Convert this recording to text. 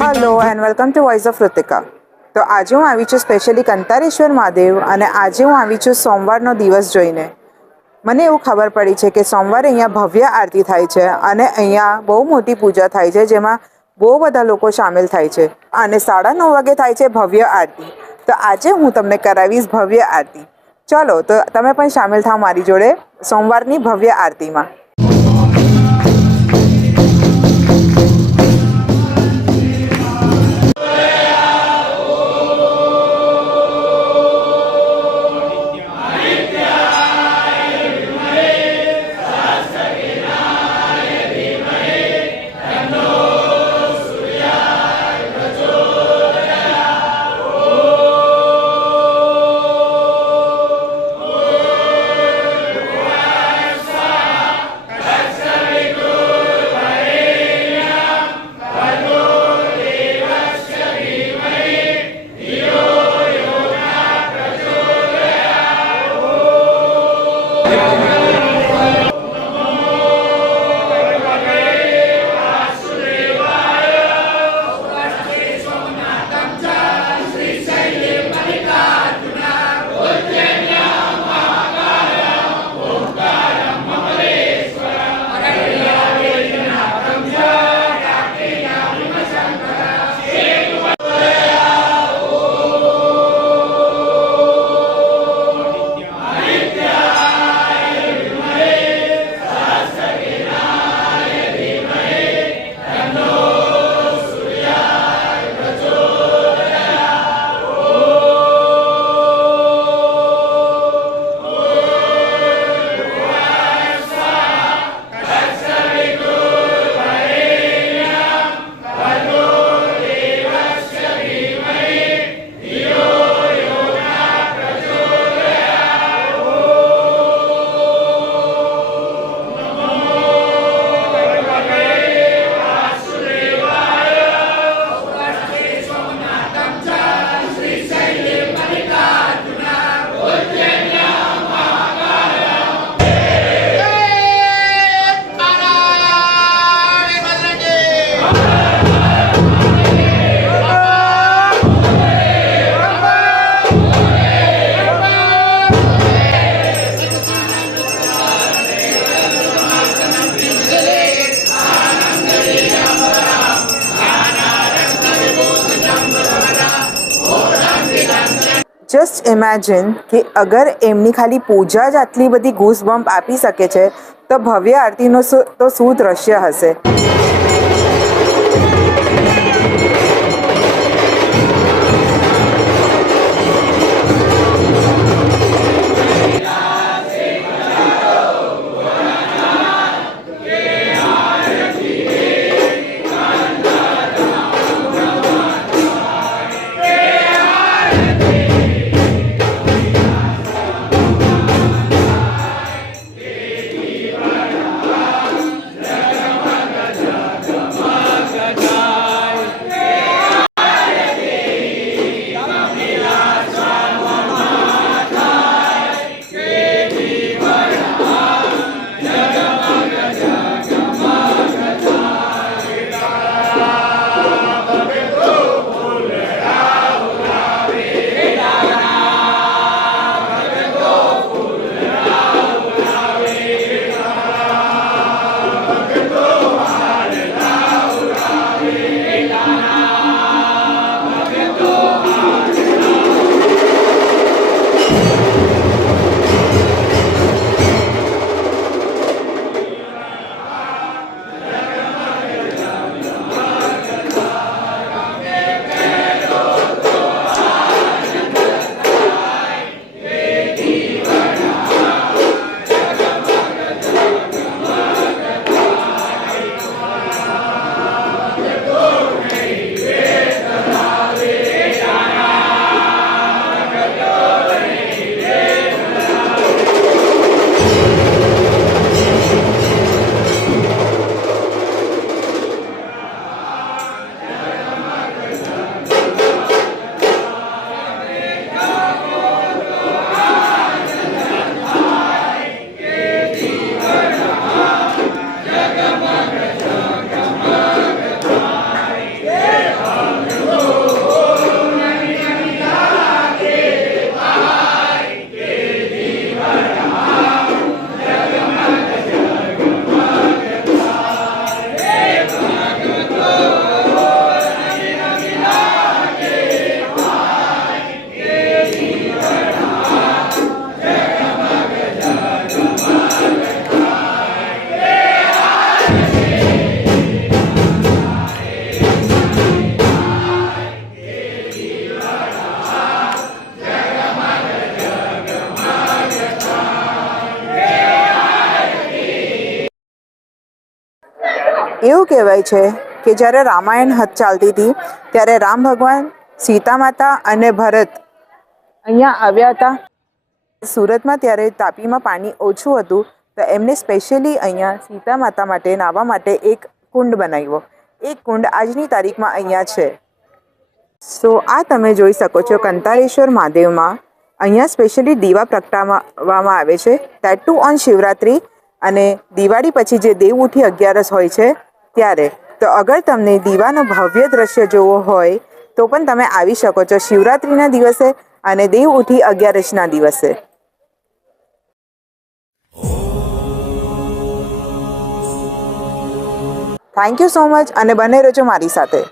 Hello and welcome to voice of Ritika. તો આજે હું આવી છું સ્પેશિયલી કંતારેશ્વર મહાદેવ, અને આજે હું આવી છું સોમવારનો દિવસ જોઈને. મને એવું ખબર પડી છે કે સોમવારે અહીંયા ભવ્ય આરતી થાય છે અને અહીંયા બહુ મોટી પૂજા થાય છે, જેમાં બહુ બધા લોકો સામેલ થાય છે અને 9:30 વાગે થાય છે ભવ્ય આરતી. તો આજે હું તમને કરાવીશ ભવ્ય આરતી. ચલો તો તમે પણ સામેલ થાઓ મારી જોડે સોમવારની ભવ્ય આરતીમાં. જસ્ટ ઇમેજિન કે અગર એમની ખાલી પૂજા જ આટલી બધી ગૂઝબમ્પ આપી શકે છે, તો ભવ્ય આરતીનો તો શું દ્રશ્ય હશે. એવું કહેવાય છે કે જ્યારે રામાયણ ચાલતી હતી ત્યારે રામ ભગવાન, સીતા માતા અને ભરત અહીંયા આવ્યા હતા સુરતમાં. ત્યારે તાપીમાં પાણી ઓછું હતું તો એમને સ્પેશિયલી અહીંયા સીતા માતા માટે નાહવા માટે એક કુંડ બનાવ્યો. એ કુંડ આજની તારીખમાં અહીંયા છે. સો આ તમે જોઈ શકો છો કંતારેશ્વર મહાદેવમાં અહીંયા સ્પેશિયલી દીવા પ્રગટાવવામાં આવે છે, ધેટ ટુ ઓન શિવરાત્રિ અને દિવાળી પછી જે દેવ ઉઠી 11 હોય છે ત્યારે. તો અગર તમને દીવાનો ભવ્ય દ્રશ્ય જોવો હોય તો પણ તમે આવી શકો છો શિવરાત્રિના દિવસે અને દેવ ઉઠી 11ના દિવસે. થેન્ક યુ સો મચ અને બને રહેજો મારી સાથે.